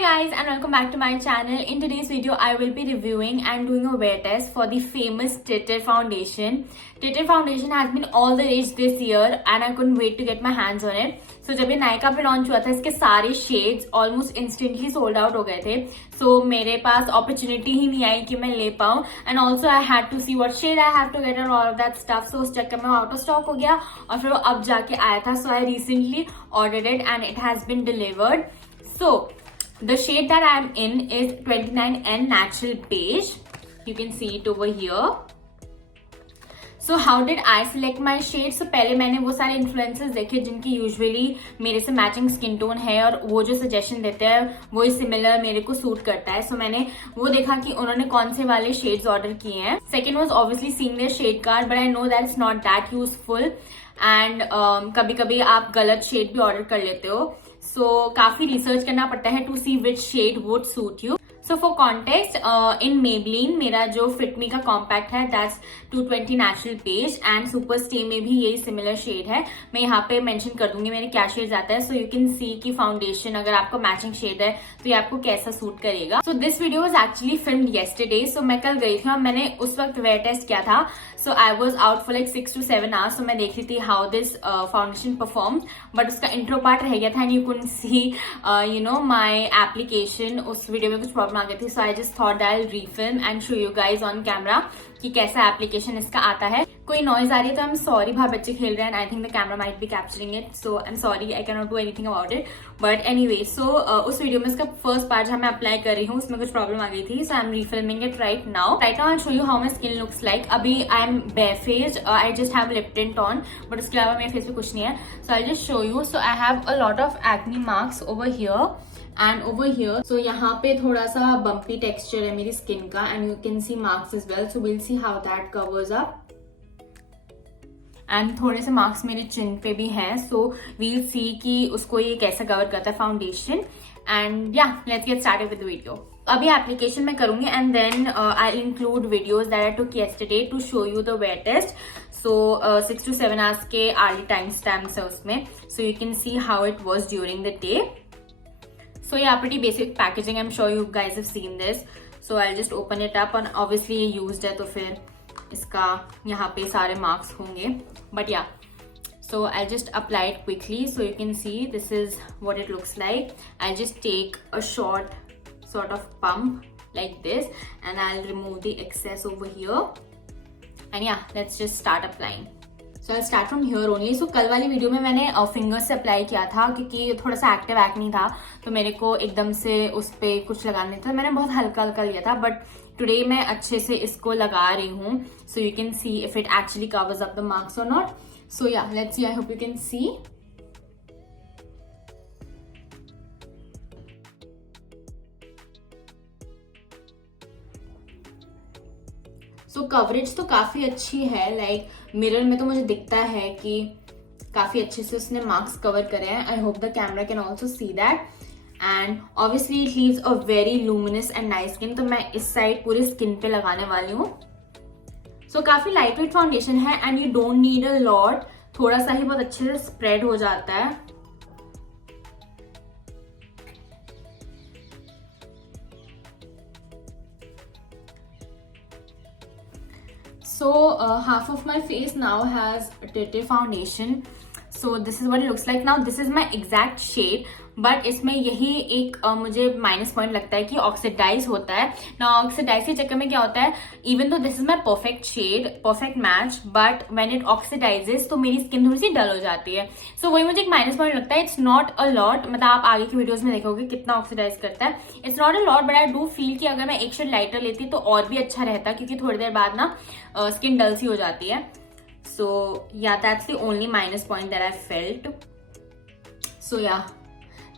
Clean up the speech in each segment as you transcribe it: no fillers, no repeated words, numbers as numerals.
Hi guys and welcome back to my channel. In today's video I will be reviewing and doing a wear test for the famous Titter foundation. Titter foundation has been all the rage this year and I couldn't wait to get my hands on it. So जब ये नायका पे launch हुआ था इसके सारे shades almost instantly sold out हो गए थे. सो मेरे पास अपॉर्चुनिटी ही नहीं आई कि मैं ले पाऊँ and also I had to see what shade I have to get and all of that stuff. So उस चक्कर में आउट ऑफ स्टॉक हो गया और फिर वो अब जाके आया था. So I recently ordered it and it has been delivered. So the shade that I am in is 29N Natural Beige. You can see it over here. So how did I select my shade? So पहले मैंने वो सारे influencers देखे जिनकी usually मेरे से matching skin tone है और वो जो सजेशन देते हैं वो सिमिलर मेरे को सूट करता है. सो मैंने वो देखा कि उन्होंने कौन से वाले शेड्स ऑर्डर किए हैं. Second was obviously seeing their shade card but I know that it's not that useful and कभी कभी आप गलत शेड भी ऑर्डर कर लेते हो. सो काफी रिसर्च करना पड़ता है to see which shade would suit you. So for context in Maybelline मेरा जो फिटमी का कॉम्पैक्ट है that's 220 natural beige and super stay में भी यही सिमिलर शेड है. मैं यहाँ पे मेंशन कर दूंगी मेरे क्या शेड्स आता है. सो यू कैन सी की फाउंडेशन अगर आपको मैचिंग शेड है तो ये आपको कैसा सूट करेगा. So this video was actually filmed yesterday. So मैं कल गई थी और मैंने उस वक्त वेयर टेस्ट किया था. So I was out for like 6 to 7 hours. So मैं देख रही थी how this foundation perform but उसका इंट्रो पार्ट रह गया था and you couldn't see you know my application. उस वीडियो में कुछ प्रॉब्लम आ गई थी. So I just thought that I will refilm and show you guys on camera कि कैसा एप्लीकेशन इसका आता है. कोई नॉइज आ रही है तो आई एम सॉरी. बाहर बच्चे खेल रहे हैं and I think the camera might be capturing it. So I am sorry I can not do anything about it. But anyway so उस वीडियो में इसका फर्स्ट पार्ट जहां मैं अप्लाई कर रही हूँ उसमें कुछ प्रॉब्लम आ गई थी. So I am refilming it right now. I show you how my skin looks like. अभी I am barefaced. I just have lip tint on but उसके अलावा मेरे फेस पे कुछ नहीं है. So I just show you. So I have a lot of acne marks over here and over here. So यहाँ पे थोड़ा सा बम्पी टेक्सचर है मेरी स्किन का and you can C marks is well. So will see how that covers up and थोड़े से marks मेरे चिन पे भी हैं. सो वील सी कि उसको ये कैसा कवर करता है foundation. And yeah let's get started with the video. अभी एप्लीकेशन मैं करूंगी and then I include videos that I took yesterday to show you the wear test. So 6 to 7 hours के अर्ली टाइम स्टैम्प्स है उसमें. So you can see how it was during the day. So yeah, pretty basic packaging. I'm sure you guys have seen this. So I'll just open it up and obviously ये used है तो फिर इसका यहाँ पे सारे marks होंगे. But yeah, so I'll just apply it quickly so you can see this is what it looks like. I'll just take a short sort of pump like this and I'll remove the excess over here. And yeah, let's just start applying. So I'll start from here only. So कल वाली video में मैंने fingers से apply किया था क्योंकि थोड़ा सा एक्टिव एक्ने था तो मेरे को एकदम से उस पर कुछ लगाना नहीं था. मैंने बहुत हल्का हल्का लिया था बट टुडे मैं अच्छे से इसको लगा रही हूँ. सो you can see if it actually covers up the marks और नॉट. सो या let's see. I hope you can see. So coverage तो काफी अच्छी है. लाइक मिरर में तो मुझे दिखता है कि काफी अच्छे से उसने मार्क्स कवर करे हैं. I hope the camera can also see that. And obviously it leaves a very luminous and nice skin. तो मैं इस साइड पूरी स्किन पे लगाने वाली हूँ. सो काफी लाइट वेट फाउंडेशन है and you don't need a lot. थोड़ा सा ही बहुत अच्छे से स्प्रेड हो जाता है. So half of my face now has a Titter foundation. So this is what it looks like. Now this is my exact shade. But इसमें यही एक मुझे माइनस पॉइंट लगता है कि ऑक्सीडाइज होता है ना. ऑक्सीडाइज के चक्कर में क्या होता है इवन तो this is my perfect shade perfect match but when it oxidizes तो मेरी स्किन थोड़ी सी डल हो जाती है. सो वही मुझे एक माइनस पॉइंट लगता है. It's not a lot. मतलब आप आगे की वीडियोस में देखोगे कितना ऑक्सीडाइज करता है. It's not a lot but I do feel कि अगर मैं एक शेड लाइटर लेती तो और भी अच्छा रहता क्योंकि थोड़ी देर बाद ना स्किन डल सी हो जाती है. So yeah that's the only minus point that I felt. So yeah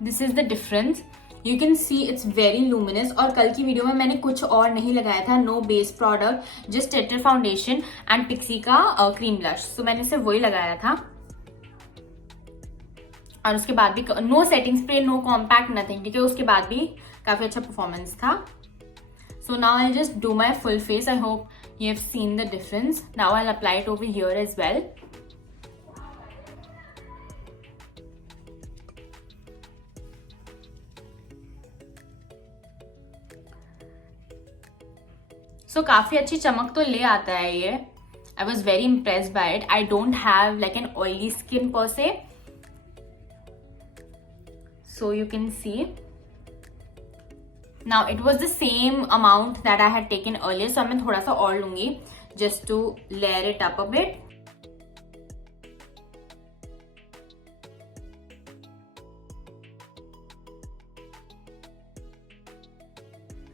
this is the difference. You can see it's very luminous. और कल की वीडियो में मैंने कुछ और नहीं लगाया था. No base product just Tirtir foundation and Pixi का क्रीम ब्लश. सो मैंने सिर्फ वही लगाया था और उसके बाद भी no setting spray no compact nothing. ठीक है उसके बाद भी काफी अच्छा परफॉर्मेंस था. So now I just do my full face. I hope you have seen the difference. Now I apply it over here as well. So काफी अच्छी चमक तो ले आता है ये. I was very impressed by it. I don't have like an oily skin per se, so you can see. Now it was the same amount that I had taken earlier, so मैं थोड़ा सा और लूंगी just to layer it up a bit.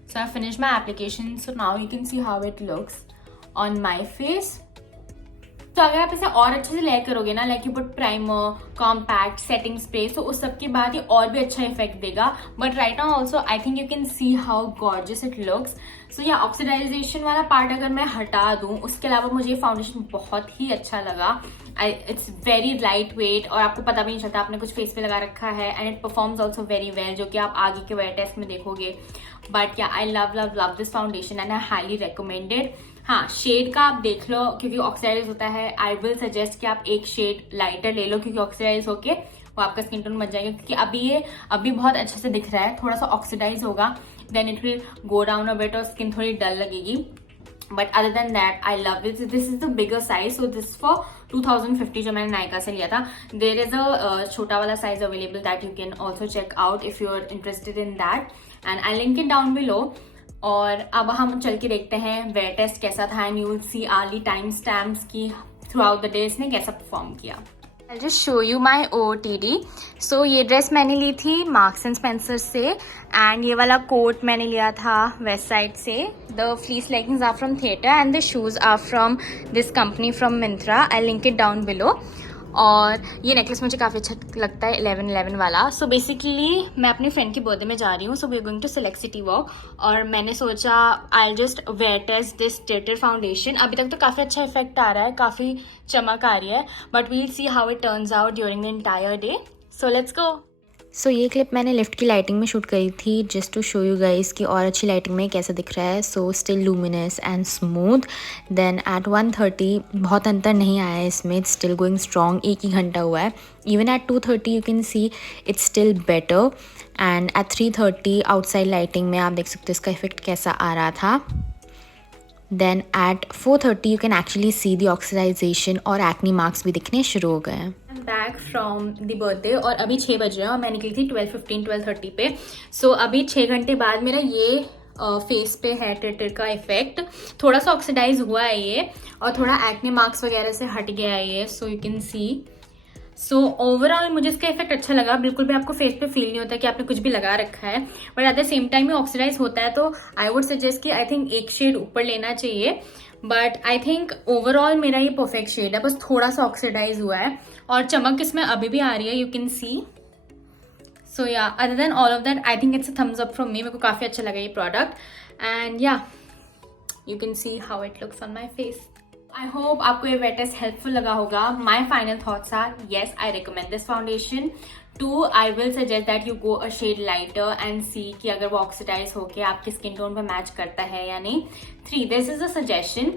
So I finished my application, so now you can see how it looks on my face. तो अगर आप इसे और अच्छे से लेयर करोगे ना, like you put primer, compact, setting spray, तो उस सब के बाद ये और भी अच्छा इफेक्ट देगा. But right now also I think you can see how gorgeous it looks. So yeah oxidisation वाला पार्ट अगर मैं हटा दूं, उसके अलावा मुझे ये फाउंडेशन बहुत ही अच्छा लगा. इट्स वेरी लाइट वेट और आपको पता भी नहीं चलता आपने कुछ फेस पे लगा रखा है. And it performs also very well, जो कि आप आगे के वेयर टेस्ट में देखोगे. बट या I love love love this foundation and I highly recommended. हाँ, शेड का आप देख लो क्योंकि ऑक्सीडाइज होता है. आई विल सजेस्ट कि आप एक शेड लाइटर ले लो क्योंकि ऑक्सीडाइज होके वो आपका स्किन टोन बन जाएगा. क्योंकि अभी बहुत अच्छे से दिख रहा है, थोड़ा सा ऑक्सीडाइज होगा then it will go down a bit और स्किन थोड़ी डल लगेगी. But other than that I love this. This is the bigger size, so this for 2050 जो मैंने नायका से लिया था. देयर इज अ छोटा वाला size available that you can also check out if you are interested in that and I link it down below. और अब हम चल के देखते हैं वेयर टेस्ट कैसा था and you will see early time stamps की थ्रू आउट द डे इसने कैसा परफॉर्म किया. I'll just show you my OOTD. So ये ड्रेस मैंने ली थी मार्क्स एंड स्पेंसर से एंड ये वाला कोट मैंने लिया था वेस्ट साइड से. The fleece leggings are from theatre and the shoes are from this company from Myntra. I link it down below. और ये नेकलेस मुझे काफ़ी अच्छा लगता है 1111 वाला. सो बेसिकली मैं अपनी फ्रेंड की बर्थडे में जा रही हूँ, so we are going to Select City Walk. और मैंने सोचा I just wear test this टिटर फाउंडेशन. अभी तक तो काफ़ी अच्छा इफेक्ट आ रहा है, काफ़ी चमक आ रही है, but we'll see how it turns out during the entire day. So let's go. So ये क्लिप मैंने लिफ्ट की लाइटिंग में शूट करी थी just to show you guys कि और अच्छी लाइटिंग में कैसा दिख रहा है. So still luminous and smooth. Then at 1:30 बहुत अंतर नहीं आया है इसमें, इट्स स्टिल गोइंग स्ट्रॉन्ग. एक ही घंटा हुआ है. Even at 2:30 you can see it's still better. And at 3:30 outside lighting में आप देख सकते हो इसका इफेक्ट कैसा आ रहा था. Then at 4:30 you can actually see the oxidization और एक्नी मार्क्स भी दिखने शुरू हो गए हैं. बैक फ्रॉम द बर्थडे और अभी 6 बज रहे हैं और मैं निकली थी 12:30 पे. सो अभी 6 घंटे बाद मेरा ये फेस पे है टिटर का इफेक्ट. थोड़ा सा ऑक्सीडाइज हुआ है ये और थोड़ा एक्ने मार्क्स वगैरह से हट गया है ये. सो you can see. So overall मुझे इसका इफेक्ट अच्छा लगा. बिल्कुल भी आपको फेस पे फील नहीं होता कि आपने कुछ भी लगा रखा है, but at the same time ये ऑक्सीडाइज होता है. तो आई वुड सजेस्ट कि आई थिंक एक शेड ऊपर लेना चाहिए. बट आई थिंक ओवरऑल मेरा ये परफेक्ट शेड है, बस थोड़ा सा ऑक्सीडाइज हुआ है और चमक इसमें अभी भी आ रही है, you can see. So yeah other than all of that I think it's a thumbs up from me. मेरे को काफ़ी अच्छा लगा ये product and yeah you can see how it looks on my face. I hope आपको ये wear test helpful लगा होगा. My final thoughts are yes, I recommend this foundation. 2, I will suggest that you go a shade lighter and see कि अगर वो oxidise होके आपकी skin tone पे मैच करता है या नहीं. 3, this is a suggestion.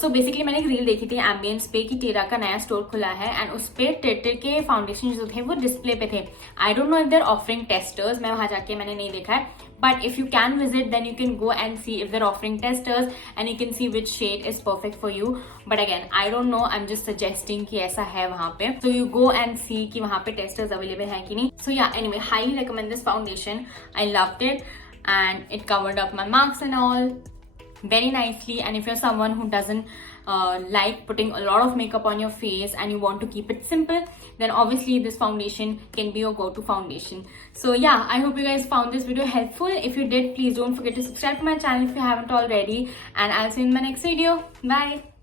So basically मैंने एक रील देखी थी एम्बियंस पे कि टेरा का नया स्टोर खुला है एंड उस पर टिटर के फाउंडेशन जो थे वो डिस्प्ले पे थे. I don't know if there offering testers, मैं वहां जाके मैंने नहीं देखा है. But if you can visit, then you can go and see if they're offering testers and you can see which shade is perfect for you. But again, I don't know, I'm just suggesting कि ऐसा है वहाँ पे. So you go and see कि वहाँ पे testers available हैं कि नहीं. So yeah, anyway, highly recommend this foundation. I loved it and it covered up my marks and all very nicely. And if you're someone who doesn't like putting a lot of makeup on your face and you want to keep it simple, then obviously this foundation can be your go-to foundation. So yeah, I hope you guys found this video helpful. If you did, please don't forget to subscribe to my channel if you haven't already, and I'll see you in my next video. Bye.